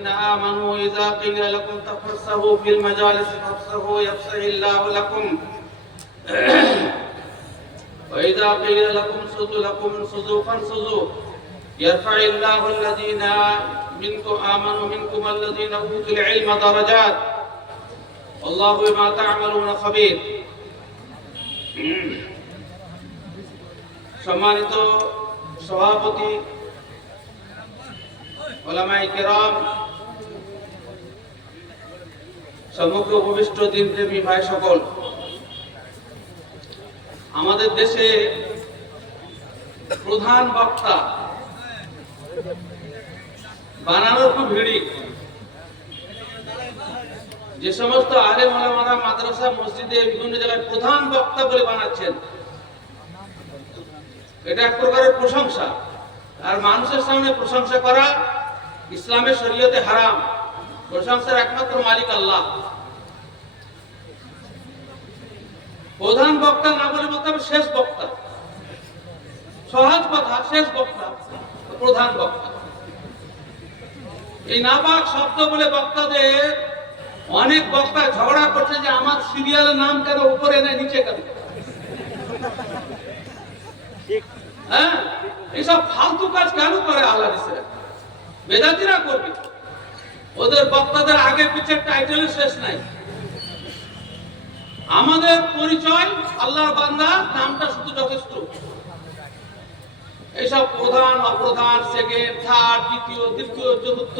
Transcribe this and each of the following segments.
الذين آمنوا إذا قيل لكم تفسحوا في المجالس فافسحوا يفسح الله لكم وإذا قيل لكم انصتوا لكم انصتوا فانصتوا يرفع الله الذين منكم آمنوا منكم الذين أوتوا العلم درجات والله بما تعملون خبير সম্মানিত সভাপতি ওলামাই কেরাম সমগ্র উপবিষ্ট দিনপ্রেমী ভাই সকল, আমাদের দেশে প্রধান বক্তা বানানোর খুব ভিড়ি। যে সমস্ত আলে মারা মাদ্রাসা, মসজিদে বিভিন্ন জায়গায় প্রধান বক্তা বলে বানাচ্ছেন, এটা এক প্রকারের প্রশংসা। আর মানুষের সামনে প্রশংসা করা ইসলামের শরীয়তে হারাম। প্রশংসার একমাত্র মালিক আল্লাহ। প্রধান বক্তা না বলে বলতে শেষ বক্তা। সহজ কথা, শেষ বক্তা, প্রধান বক্তা। এই নাপাক শব্দ বলে বক্তাদের অনেক বক্তা ঝগড়া করছে যে আমার সিরিয়ালের নাম কেন উপরে নেই নিচে কেন? হ্যাঁ? এইসব ফালতু কাজ কেন করে আল্লাহ বেদাতিরা করবে। ওদের বক্তাদের আগে পিছের টাইটেলের শেষ নাই। আমাদের পরিচয়, আল্লাহর বান্দা, নামটা শুধু যথেষ্ট। এইসব প্রধান, অপ্রধান সেকেন্ড থার্ড দ্বিতীয় তৃতীয় চতুর্থ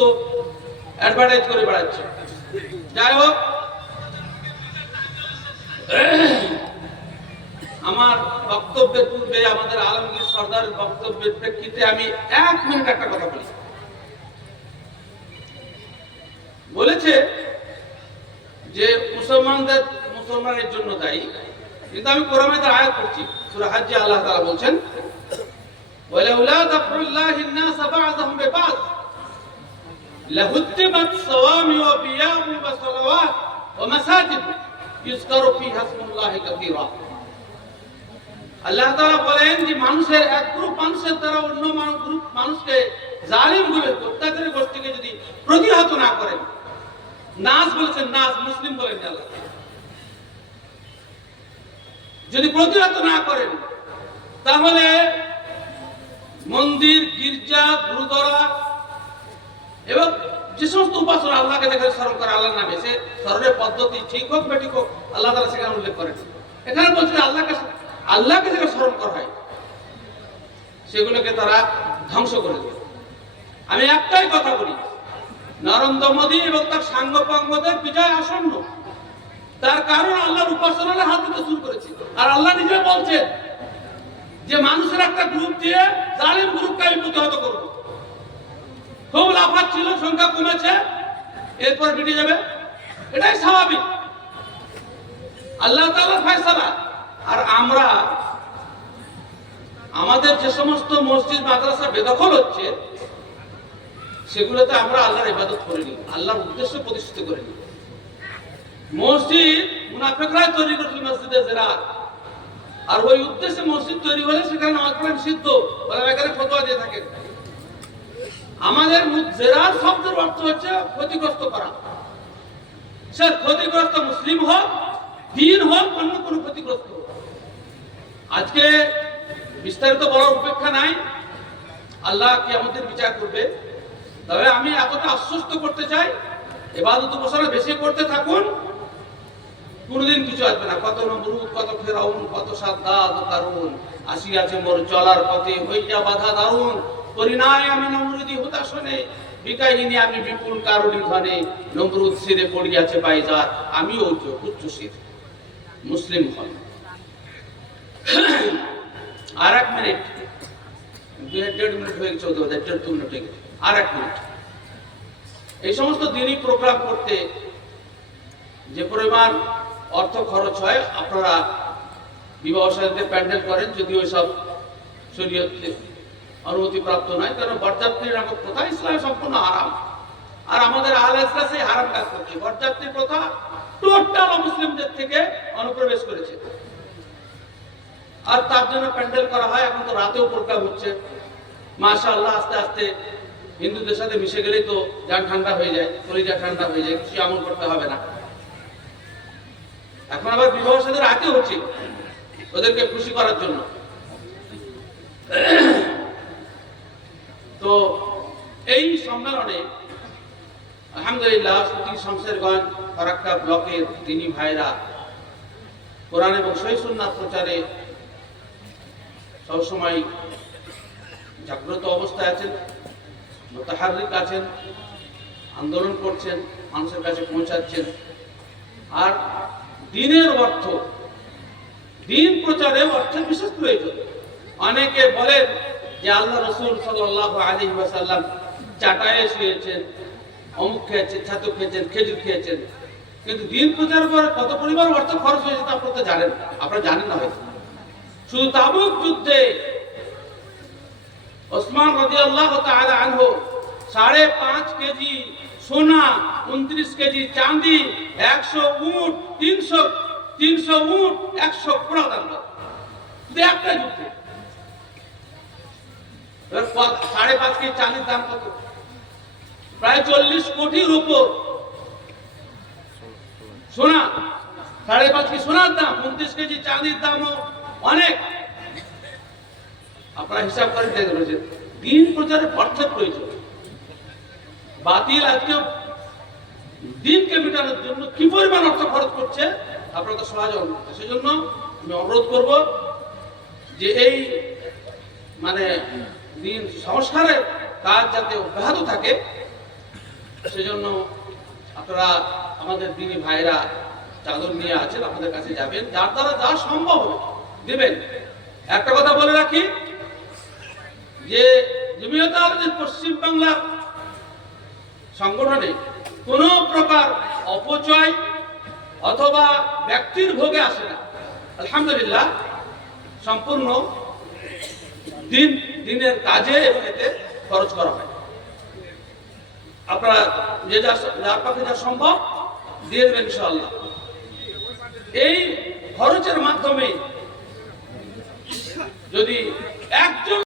অ্যাডভার্টাইজ করে বেড়াচ্ছে। যাই হোক, আমার বক্তব্যের পূর্বে আমাদের আলমগীর সর্দারের বক্তব্যের প্রেক্ষিতে আমি এক মিনিট একটা কথা বলি। বলেছে যে মুসলমানদের মুসলমানের জন্য দায়ী কিন্তু আমি কোরআনে তার আয়াত করছি সূরা হাজ্জে আল্লাহ তাআলা বলছেন ولولا دفع الله الناس بعضهم ببعض لهدمت صوامع وبيع وصلوات ومساجد يذكر فيها اسم الله كثيرا আল্লাহ তাআলা বলেন যে মানুষের এক গ্রুপ মানুষের দ্বারা অন্য মানুষ গ্রুপ মানুষকে জালিম গ্রুপের অত্যাচারী গোষ্ঠীকে যদি প্রতিহত না করেন নাচ বলেছেন নাচ মুসলিম বলেন আল্লাহ। যদি প্রতিহত না করেন, তাহলে মন্দির, গির্জা গুরুদ্বারা এবং যে সমস্ত উপাসনা আল্লাহকে দেখে স্মরণ করে আল্লাহর নামে, সে স্মরণের পদ্ধতি ঠিক হোক বা ঠিক হোক, আল্লাহ তারা সেখানে উল্লেখ করেন। এখানে বলছে আল্লাহকে আল্লাহকে যেখানে স্মরণ করা হয়, সেগুলোকে তারা ধ্বংস করে দেবে আমি একটাই কথা বলি নরেন্দ্র মোদী এবং তার সাঙ্গপাঙ্গদের বিজয় আসন্ন। তার কারণ আল্লাহর উপাসনার হাত দিতে শুরু করেছে আর আল্লাহ নিজে বলছেন যে মানুষের একটা গ্রুপ দিয়ে জালিম গ্রুপকে আমি প্রতিহত করব। খুব লাফাত ছিল সংখ্যা কমেছে, এরপর বেটে যাবে। এটাই স্বাভাবিক। আল্লাহ তাআলার ফয়সালা। আর আমরা, আমাদের যে সমস্ত মসজিদ, মাদ্রাসা বেদখল হচ্ছে সেগুলোতে আমরা আল্লাহর ইবাদত করিনি আল্লাহর উদ্দেশ্য প্রতিষ্ঠিত করিনি মসজিদ মুনাফিকরাই তৈরি করেছিল মসজিদে জেরাত। আর ওই উদ্দেশ্যে মসজিদ তৈরি হলে সেখানে নামাজ নিষিদ্ধ ওরা এখানে ফতোয়া দিয়ে থাকেন আমাদের জেরার শব্দের অর্থ হচ্ছে ক্ষতিগ্রস্ত করা। সে ক্ষতিগ্রস্ত মুসলিম হোক, দিন হোক, অন্য কোনো ক্ষতিগ্রস্ত আজকে বিস্তারিত বলার উপেক্ষা নাই। আল্লাহ কি আমাদের বিচার করবে। তবে আমি এতটা আশ্বস্ত করতে চাই, এবাদত বছরে বেশি করতে থাকুন। কোনদিন কিছু আসবে না। কত নমরুদ, কত ফেরাউন, কত সাদ্দাদ কারুন আসিয়াছে মোর চলার পথে, হইয়া বাধা দারুণ। পরিণায় আমি নমরুদি হুতাশনে বিকাহিনী আমি বিপুল কারণী ধনে। নমরুদ শিরে পড়িয়াছে বাইজার, আমিও উচ্চ শির। মুসলিম হন। আর এক মিনিট দেড় মিনিট হয়ে গেছে দেড় দু মিনিট হয়ে গেছে। আর এক মিনিট। এই সমস্ত দিনই প্রোগ্রাম করতে যে পরিমাণ অর্থ খরচ হয়, আপনারা বিবাহ প্যান্ডেল করেন যদি ওই সব শরীয়তে অনুমতি প্রাপ্ত নয় কারণ বরযাত্রীর নামক প্রথা ইসলামে সম্পূর্ণ হারাম। আর আমাদের আহলে ইসলাম সেই হারাম কাজ করছে। বরযাত্রীর প্রথা টোটাল মুসলিমদের থেকে অনুপ্রবেশ করেছে। আর তার জন্য প্যান্ডেল করা হয়, এখন তো রাতেও প্রোগ্রাম হচ্ছে। মাশাআল্লাহ, আস্তে আস্তে হিন্দুদের সাথে মিশে গেলেই তো যান ঠান্ডা হয়ে যায় কলিজা ঠান্ডা হয়ে যায়, কিছু আমল করতে হবে না। এখন আবার বিবাহ সাথে রাতে হচ্ছে ওদেরকে খুশি করার জন্য। তো এই সম্মেলনে আলহামদুলিল্লাহ সুতি শামসেরগঞ্জ ফারাক্কা ব্লকের তিনি ভাইরা কোরআন এবং সহি সুন্নাহ প্রচারে সবসময় জাগ্রত অবস্থায় আছেন। মোতাহারিক আছেন, আন্দোলন করছেন, মানুষের কাছে পৌঁছাচ্ছেন। আর দিনের অর্থ, দিন প্রচারে অর্থের বিশেষ প্রয়োজন। অনেকে বলেন যে আল্লাহ রসুল সাল্লাহ আলী ওয়াসাল্লাম চাটায়ে শুয়েছেন, অমুক খেয়েছেন ছাতু খেয়েছেন, খেজুর খেয়েছেন। কিন্তু দিন প্রচার করে কত পরিমাণ অর্থ খরচ হয়েছে তা আপনারা জানেন আপনারা জানেন না হয়তো। শুধু তাবুক যুদ্ধে ওসমান রদি আল্লাহ আনহু সাড়ে পাঁচ কেজি সোনা, উনত্রিশ কেজি চাঁদি, একশো উট, তিনশো তিনশো উট, একশো করে। শুধু একটা যুদ্ধে সাড়ে পাঁচ কেজি চাঁদির দাম কত? প্রায় চল্লিশ কোটির উপর। সোনা, সাড়ে পাঁচ কেজি সোনার দাম, উনত্রিশ কেজি চাঁদির দামও অনেক। আপনারা হিসাব করে দেখতে পেরেছেন দিন প্রচারে অর্থের প্রয়োজন। বাতিল আজকে দিনকে মেটানোর জন্য কি পরিমাণ অর্থ খরচ করছে, আপনারা তো সহজ সেজন্য আমি অনুরোধ করব যে এই মানে দিন সংস্কারের কাজ যাতে অব্যাহত থাকে, সেজন্য আপনারা আমাদের দিনী ভাইরা চাদর নিয়ে আছেন, আপনাদের কাছে যাবেন। যার দ্বারা যা সম্ভব হবে দেবেন। একটা কথা বলে রাখি যে জমিয়ত পশ্চিম বাংলার সংগঠনে কোনো প্রকার অপচয় অথবা ব্যক্তির ভোগে আসে না। আলহামদুলিল্লাহ, সম্পূর্ণ দিন, দিনের কাজে এবং এতে খরচ করা হয়। আপনারা যে যা যার পক্ষে যা সম্ভব দিয়ে দেবেন ইনশাআল্লাহ। এই খরচের মাধ্যমে যদি একজন